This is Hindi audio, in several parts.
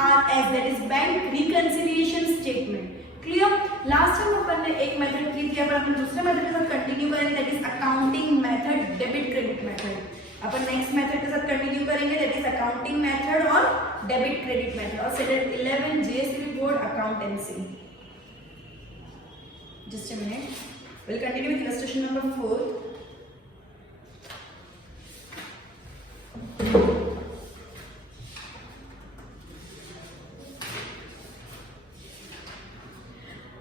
BRS, that is bank reconciliation statement. Clear? Last time अपन ने एक मेथड की थी, अब अपन दूसरे मेथड के साथ कंटिन्यू करेंगे, that is accounting method, debit credit method. Upon next method के साथ कंटिन्यू करेंगे, दैट इज अकाउंटिंग मेथड और डेबिट क्रेडिट मेथड और set 11 JSW board accountancy. Just a minute. We'll continue with illustration number 4.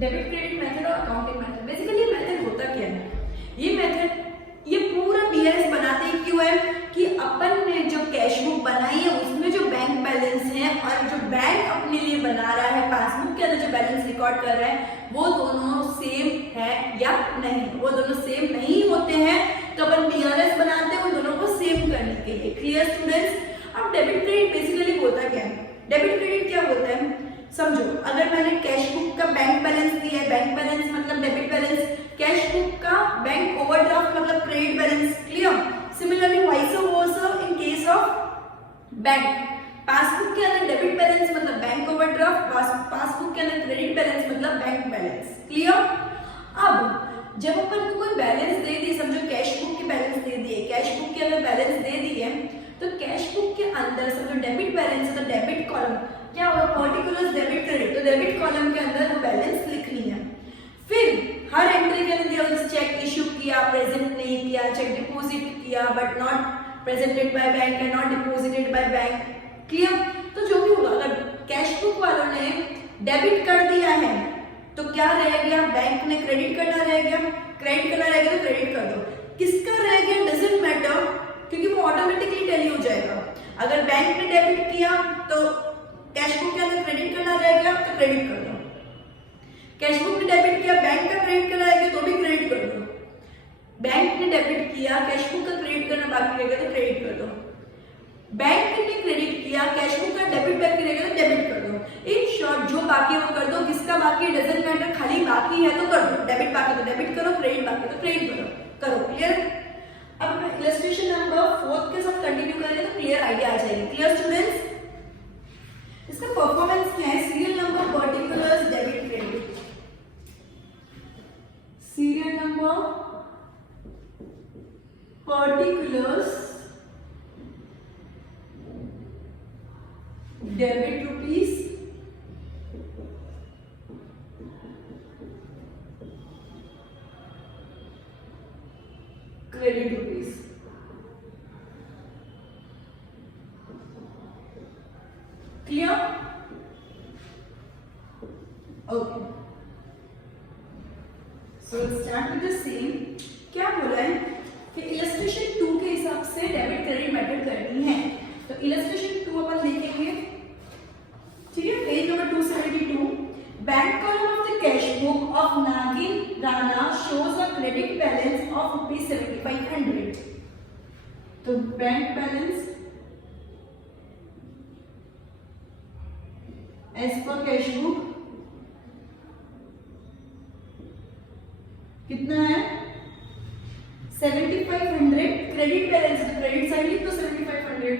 Debit credit method और अकाउंटिंग मेथड। बेसिकली मेथड होता क्या है? ये मेथड ये पूरा BRS बनाते क्यों है कि अपन ने जो कैश बुक बनाई है उसमें जो बैंक बैलेंस है और जो बैंक अपने लिए बना रहा है पासबुक के अंदर जो बैलेंस रिकॉर्ड कर रहा है वो दोनों सेम है या नहीं। वो दोनों सेम नहीं होते हैं तो अपन BRS बनाते हैं उन दोनों को सेम करने के लिए। Clear students? अब डेबिट क्रेडिट बेसिकली होता क्या है? डेबिट क्रेडिट क्या होता है समझो। अगर मैंने कैश बुक का बैंक बैलेंस दिया है, बैंक बैलेंस मतलब डेबिट बैलेंस, कैश बुक का बैंक ओवरड्राफ्ट मतलब credit balance. Clear? Similarly vice versa in case of bank, passbook के अंदर डेबिट बैलेंस मतलब बैंक ओवरड्राफ्ट, पासबुक के अंदर क्रेडिट बैलेंस मतलब बैंक बैलेंस। क्लियर? अब जब अपन को कोई बैलेंस दे दी, समझो कैश बुक के बैलेंस दे दिए, कैश बुक के अंदर बैलेंस दे दिए तो कैश बुक के अंदर समझो डेबिट बैलेंस है तो डेबिट कॉलम क्या होगा, पर्टिकुलर डेबिट क्रेडिट, तो डेबिट कॉलम के अंदर वो बैलेंस लिखनी है। फिर हर एंट्री के अंदर चेक इशू किया, प्रेजेंट नहीं किया, चेक डिपॉजिट किया but not presented by bank and not deposited by bank. Clear? तो जो भी होगा, अगर कैश बुक वालों ने डेबिट कर दिया है तो क्या रह गया, बैंक ने क्रेडिट करना रह गया, क्रेडिट करना रह गया तो क्रेडिट कर दो। किसका रह गया डजंट मैटर क्योंकि वो ऑटोमेटिकली टैली हो जाएगा। अगर बैंक ने डेबिट किया तो कैश बुक के अंदर क्रेडिट करना रह गया तो क्रेडिट कर दो, कैश बुक ने डेबिट किया बैंक का क्रेडिट करना रह गया तो भी क्रेडिट कर दो, बैंक ने डेबिट किया कैश बुक का क्रेडिट करना बाकी रह गया तो क्रेडिट कर दो, बैंक ने क्रेडिट किया कैश बुक का डेबिट बाकी रह गया तो डेबिट कर दो। इन शॉर्ट जो बाकी है वो कर दो, किसका बाकी है डजंट मैटर, खाली बाकी है तो कर दो, डेबिट बाकी तो डेबिट करो, क्रेडिट बाकी तो क्रेडिट करो। क्लियर? अब इलस्ट्रेशन नंबर 4 के साथ कंटिन्यू करेंगे तो क्लियर आइडिया आ जाएगी। Clear students? इसका परफॉर्मेंस क्या है? Serial number, particulars, debit credit. Serial number, particulars, debit rupees, credit rupees. Clear? Okay, so start with the same. क्या बोला है कि इलस्ट्रेशन 2 के हिसाब से डेबिट क्रेडिट मेथड करनी है। तो इलस्ट्रेशन 2 अपन देखेंगे, ठीक है, page number 272। Bank column of the cash book of Nagin Rana shows a credit balance of ₹7500। तो bank balance as per cash book कितना है 7500, क्रेडिट बैलेंस तो क्रेडिट साइड लिख दो 7500,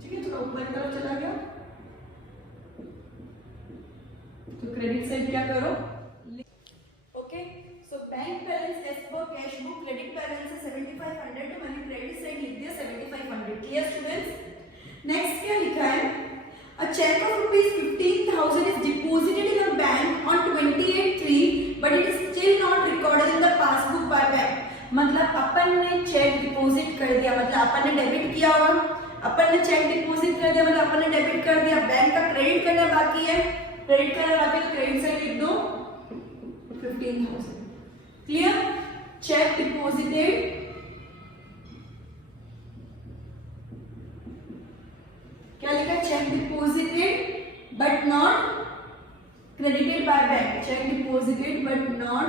ठीक है, तो ऊपर की तरफ चला गया तो क्रेडिट साइड क्या करो, okay. So bank balance as per cash book, credit balance है 7500 तो मैंने क्रेडिट साइड लिख दिया 7500। Clear students? नेक्स्ट क्या लिखा है, a check of ₹15,000 is deposited in a bank on 28/3 but it is still not recorded in the passbook by bank। मतलब अपन ने चेक डिपॉजिट कर दिया, मतलब अपन ने डेबिट किया होगा, अपन ने चेक डिपॉजिट कर दिया मतलब अपन ने डेबिट कर दिया, बैंक का क्रेडिट करना बाकी है, क्रेडिट करना बाकी है तो क्रेडिट साइड लिख दो 15,000। क्लियर? चेक डिपॉजिटेड क्या लिखा, cheque deposited but not credited by bank, cheque deposited but not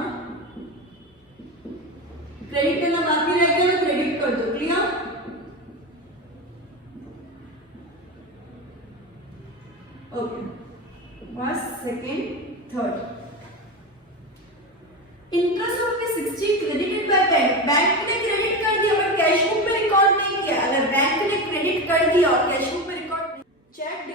credit करना बाकी रह गया तो क्रेडिट कर दो। Clear? Okay, first, second, third. Interest of 60 credited by bank, bank ने क्रेडिट कर दिया बट कैश बुक पे रिकॉर्ड नहीं किया। अगर बैंक ने क्रेडिट कर दिया और कैश बुक पे record, cheque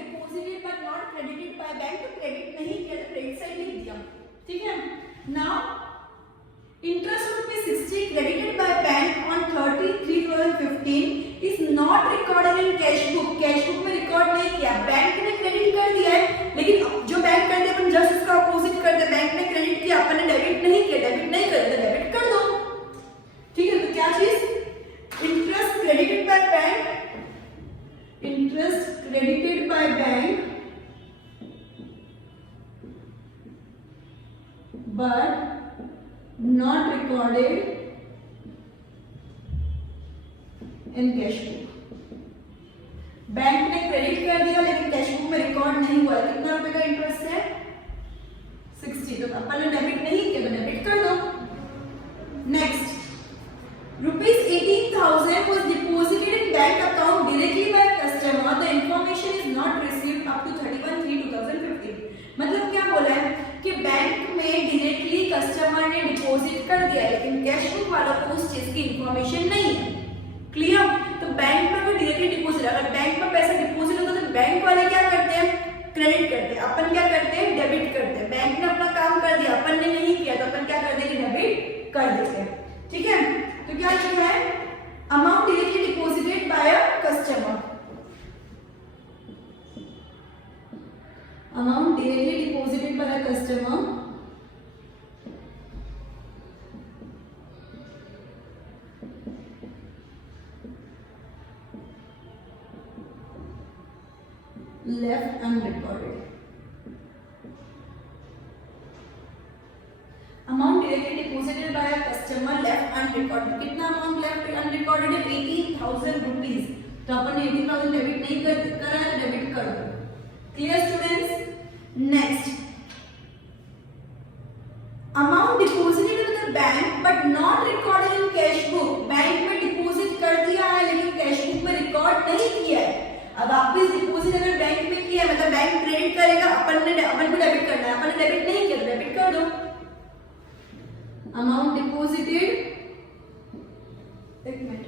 in cash book में रिकॉर्ड नहीं किया, बैंक ने क्रेडिट कर दिया है, लेकिन जो बैंक करते अपन जस्ट उसका अपोजिट करते, बैंक ने क्रेडिट किया, अपन ने डेबिट नहीं किया, डेबिट नहीं कर दिया, डेबिट कर दो। ठीक है, तो क्या चीज, interest credited by bank, interest credited by bank but not recorded in cash book। Bank ने क्रेडिट कर दिया लेकिन कैश बुक में रिकॉर्ड नहीं हुआ, कितना रुपए का इंटरेस्ट है 60, तो अपन ने डेबिट नहीं किया तो डेबिट कर दो। Next, ₹18,000 was deposited in bank account directly by customer, the information is not received up to 31/3/2015। मतलब क्या बोला है कि बैंक में डायरेक्टली कस्टमर ने डिपॉजिट कर दिया लेकिन कैश बुक वालों को उस चीज की इंफॉर्मेशन नहीं है। क्लियर? तो बैंक में अगर डायरेक्टली डिपॉजिट, अगर बैंक में पैसा डिपॉजिट होता तो बैंक वाले क्या करते हैं, क्रेडिट करते हैं, अपन क्या करते हैं, डेबिट करते हैं। बैंक ने अपना काम कर दिया, अपन ने नहीं किया तो अपन क्या कर देंगे, डेबिट कर देते हैं। ठीक है, तो क्या लिखा है, amount directly deposited bye a customer, amount directly deposited by the customer left unrecorded, amount directly deposited by a customer left unrecorded। कितना अमाउंट लेफ्ट अनरिकॉर्डेड है, 18,000 रुपीज, तो अपन ने 18,000 डेबिट नहीं करा है, डेबिट कर दो। Clear students? Next, amount deposited with the bank but not recorded in cash book. Bank में डिपॉजिट कर दिया है लेकिन कैश बुक में रिकॉर्ड नहीं किया है। अब वापस डिपॉजिट अगर बैंक में किया है मतलब बैंक क्रेडिट करेगा, अपन को डेबिट करना है, अपन ने डेबिट नहीं किया, डेबिट कर दो। अमाउंट डिपॉजिटेड, एक minute,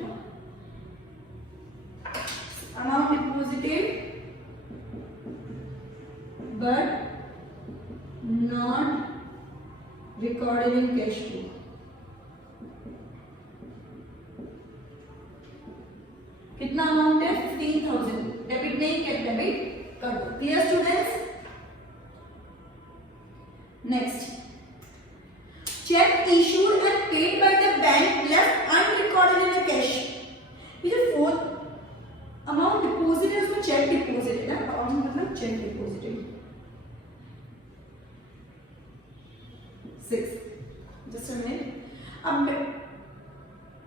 amount deposited but not recorded in cash book। कितना अमाउंट है, 15,000, डेबिट नहीं किया, डेबिट कर दो। Clear students? Next, check issued and paid by the bank left unrecorded in cash. ये जो फोर्थ अमाउंट डिपॉजिट है उसको चेक डिपॉजिट है ना, अमाउंट मतलब चेक डिपॉजिट है। 6, just a minute। अब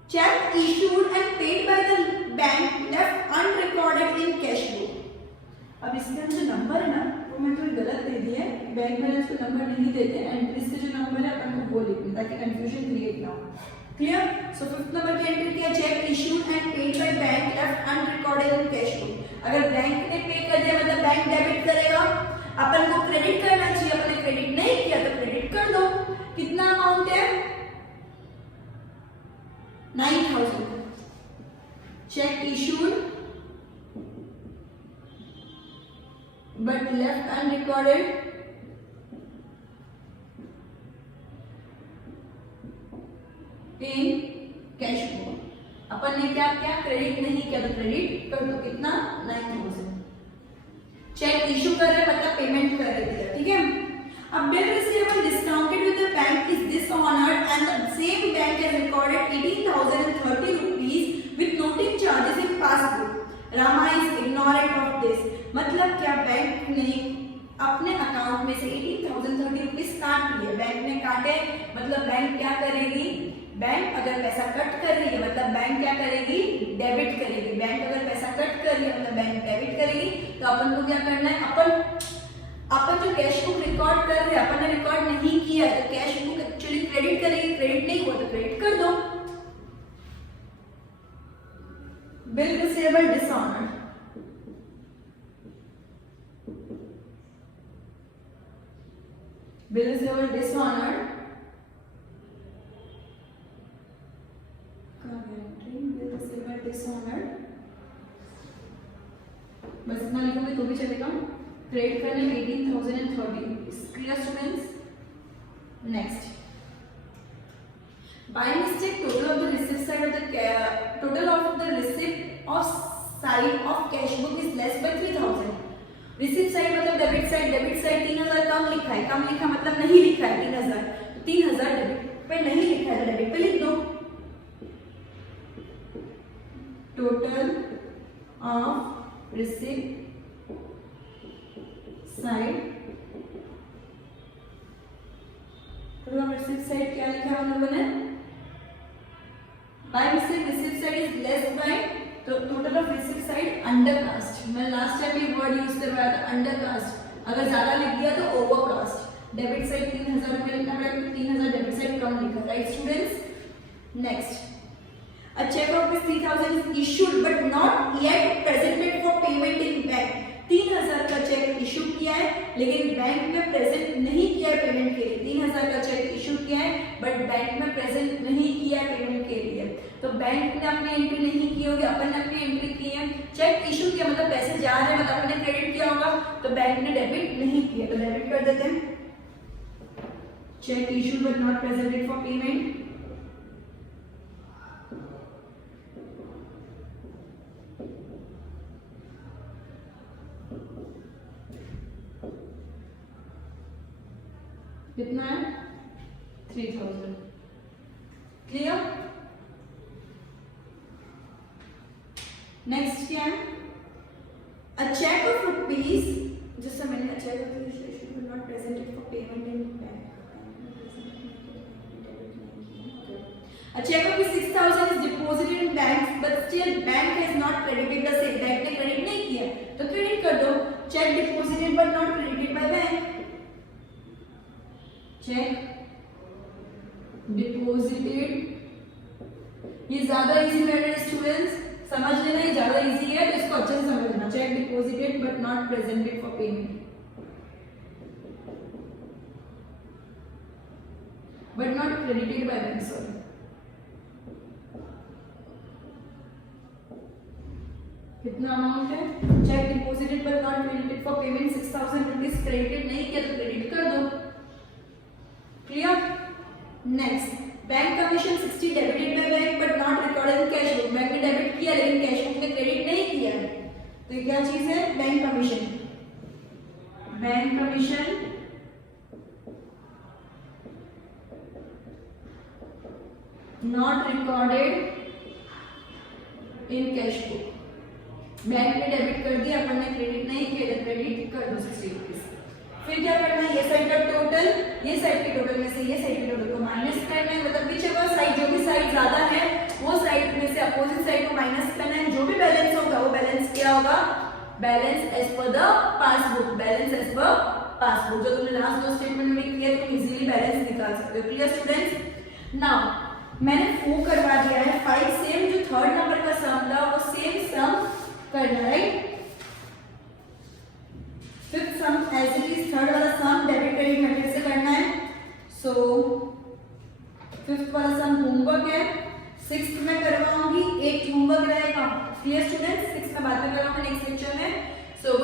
check issued and paid by the bank left unrecorded in cash book। अब इसके अंदर जो नंबर है ना वो मैं थोड़ी गलत दे दी है, बैंक बैलेंस को नंबर नहीं देते, एंट्रीज के जो नंबर है अपन को वो लिखना ताकि कंफ्यूजन क्रिएट ना हो। क्लियर? सो फिफ्थ नंबर की एंट्री किया, check issued and paid by bank left unrecorded in cash book. अगर बैंक ने पे कर दिया मतलब बैंक डेबिट करेगा, अपन को क्रेडिट करना चाहिए, अपन ने क्रेडिट नहीं किया तो क्रेडिट कर दो। कितना अमाउंट है, 9,000। Cheque issued but left unrecorded in cash book. अपन ने क्या किया, क्रेडिट नहीं किया तो क्रेडिट कर दो। कितना, 9,000। चेक इशू कर रहे मतलब पेमेंट कर दिया। ठीक है, अब bill receivable discounted with the bank is dishonored and the same bank has recorded 18,030 rupees with noting charges in passbook. Rama is ignorant of this। मतलब क्या, बैंक ने अपने अकाउंट में से 18,030 रुपीस काट लिए। बैंक ने काटे मतलब बैंक क्या करेगी, बैंक अगर पैसा कट कर रही है मतलब बैंक क्या करेगी, डेबिट करेगी। बैंक अगर पैसा कट कर रही है मतलब बैंक डेबिट करेगी। तो अपन को क्या करना है, अपन जो कैश बुक रिकॉर्ड कर रहे हैं, अपन ने रिकॉर्ड नहीं किया है तो कैश बुक एक्चुअली क्रेडिट करेगी, क्रेडिट नहीं हुआ तो क्रेडिट कर दो। Bill receivable dishonoured, bill receivable dishonoured, bill receivable dishonoured, बस इतना लिखोगे तो भी चलेगा। क्रेडिट करने 18,030 rupees. Clear students? Next, by mistake total of the receipt side of the total of the receipt of side of cash book is less bye 3000। Receipt side मतलब डेबिट साइड 3000 कम लिखा है, कम लिखा मतलब नहीं लिखा है 3000, 3000 डेबिट पे नहीं लिखा है, डेबिट पे लिख दो। Total of receipt side, total of receipt side क्या लिखा है हम लोगों ने, by mistake receipt side is less by, तो total of receipt side under cast, मैं लास्ट टाइम ये वर्ड यूज करवाया था अंडर कास्ट, अगर ज्यादा लिख दिया तो ओवर कास्ट। डेबिट साइड 3000 में लिखना पड़ेगा, 3000 डेबिट साइड कम लिखा, right students. Next, a check of rupees 3000 is issued but not yet presented for payment in bank। 3000 का चेक इशू किया है लेकिन बैंक में प्रेजेंट नहीं किया है पेमेंट के लिए। 3000 का चेक इशू किया है बट बैंक में प्रेजेंट नहीं किया है पेमेंट के लिए, तो बैंक ने अपनी एंट्री नहीं की होगी, अपन ने अपनी एंट्री की है। चेक इशू किया मतलब पैसे जा रहे हैं, मतलब अपन ने क्रेडिट किया होगा, तो बैंक ने डेबिट नहीं किया, तो डेबिट कर देते हैं। Cheque issue but not presented for payment, कितना है 3000। क्लियर। नेक्स्ट क्या है, अ चेक ऑफ रुपीज, जैसे मैंने cheque of rupees not presented for payment in bank, a check of 6000 is deposited in bank but still bank has not credited the same, bank ने क्रेडिट नहीं किया तो क्रेडिट कर दो। Check deposited but not credited by bank, cheque deposited, ये ज्यादा इजी मेथड स्टूडेंट्स, समझ लेना ये ज्यादा इजी है तो इसको अच्छे से समझना। Check deposited but not presented for payment, but not credited by bank, sorry. कितना अमाउंट है, check deposited but not credited for payment 6000 rupees, credit नहीं किया तो क्रेडिट कर दो। Clear. Next, bank commission 60 debited by bank but not recorded in cash book, bank ने डेबिट किया लेकिन कैश बुक में क्रेडिट नहीं किया है, तो ये क्या चीज है, bank commission. Bank commission not recorded in cash book, bank ने डेबिट कर दिया, अपन ने क्रेडिट नहीं किया तो क्रेडिट कर दो 60 रुपीज। फिर क्या करना है, ये साइड का टोटल, ये साइड के टोटल में से ये साइड के टोटल को माइनस करना है, मतलब विच एवर साइड, जो भी साइड ज्यादा है वो साइड में से अपोजिट साइड को माइनस करना है। जो भी बैलेंस होगा वो बैलेंस क्या होगा, balance as per the passbook, balance as per passbook, जो तुमने लास्ट दो स्टेटमेंट में किया तुम इजीली बैलेंस निकाल सकते हो। Clear students. नाउ मैंने 4 करवा दिया है, 5 सेम जो थर्ड नंबर का सम था वो सेम सम करना, right. Fifth sum as it is, third वाला सम डेबिट क्रेडिट मेथड से करना है। सो फिफ्थ वाला सम होमवर्क है, सिक्स्थ में करवाऊंगी, एक होमवर्क रहेगा। क्लियर स्टूडेंट्स, सिक्स्थ में बाद में करवाऊंगा नेक्स्ट लेक्चर में। सो